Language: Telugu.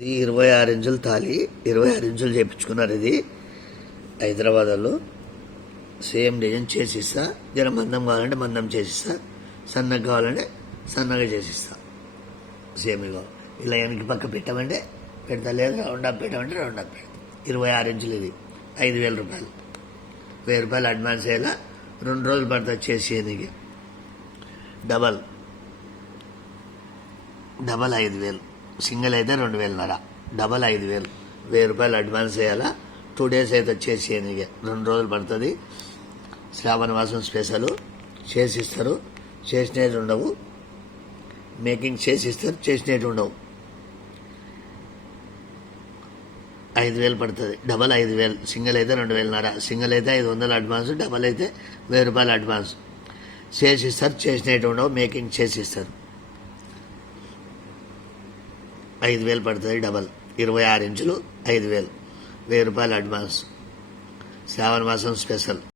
ఇది 26 ఇంచుల తాళి 26 ఇంచులు చేయించుకున్నారు. ఇది హైదరాబాద్ వాళ్ళు సేమ్ డిజైన్ చేసిస్తా. జర మందం కావాలంటే మందం చేసిస్తా, సన్నగా కావాలంటే సన్నగా చేసిస్తా. సేమ్ ఇగో ఇలా వెనక్కి పక్క పెట్టమంటే పెడతా, లేదు రౌండ్ అప్ పెట్టమంటే రౌండ్ అప్ పెడతా. 26 ఇంచులు ఇది 5,000 రూపాయలు. 1000 రూపాయలు అడ్వాన్స్ అయ్యేలా 2 రోజులు పడుతుంది చేసేందుకు. డబల్ 5,000, సింగిల్ అయితే 2,500, డబల్ 5,000. 1000 రూపాయలు అడ్వాన్స్ వేయాలా. 2 డేస్ అయితే చేసేయనిక, 2 రోజులు పడుతుంది. శ్రావణ మాసం స్పెషల్ చేసిస్తారు, చేసినవి ఉండవు. మేకింగ్ చేసిస్తారు, చేసినవి ఉండవు. 5,000 పడుతుంది, డబల్ 5,000. సింగిల్ అయితే 2,500, సింగిల్ అయితే 500 అడ్వాన్స్, డబల్ అయితే 1000 రూపాయలు అడ్వాన్స్. చేసిస్తారు, చేసినవి ఉండవు. మేకింగ్ చేసిస్తారు. 5,000 పడుతుంది డబల్. 26 ఇంచులు 5,000. 1000 రూపాయలు అడ్వాన్స్. శ్రావణ మాసం స్పెషల్.